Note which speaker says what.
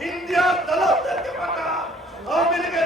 Speaker 1: ইন্ডিয়ার দালালদেরকে পাঠা আওয়ামী লীগের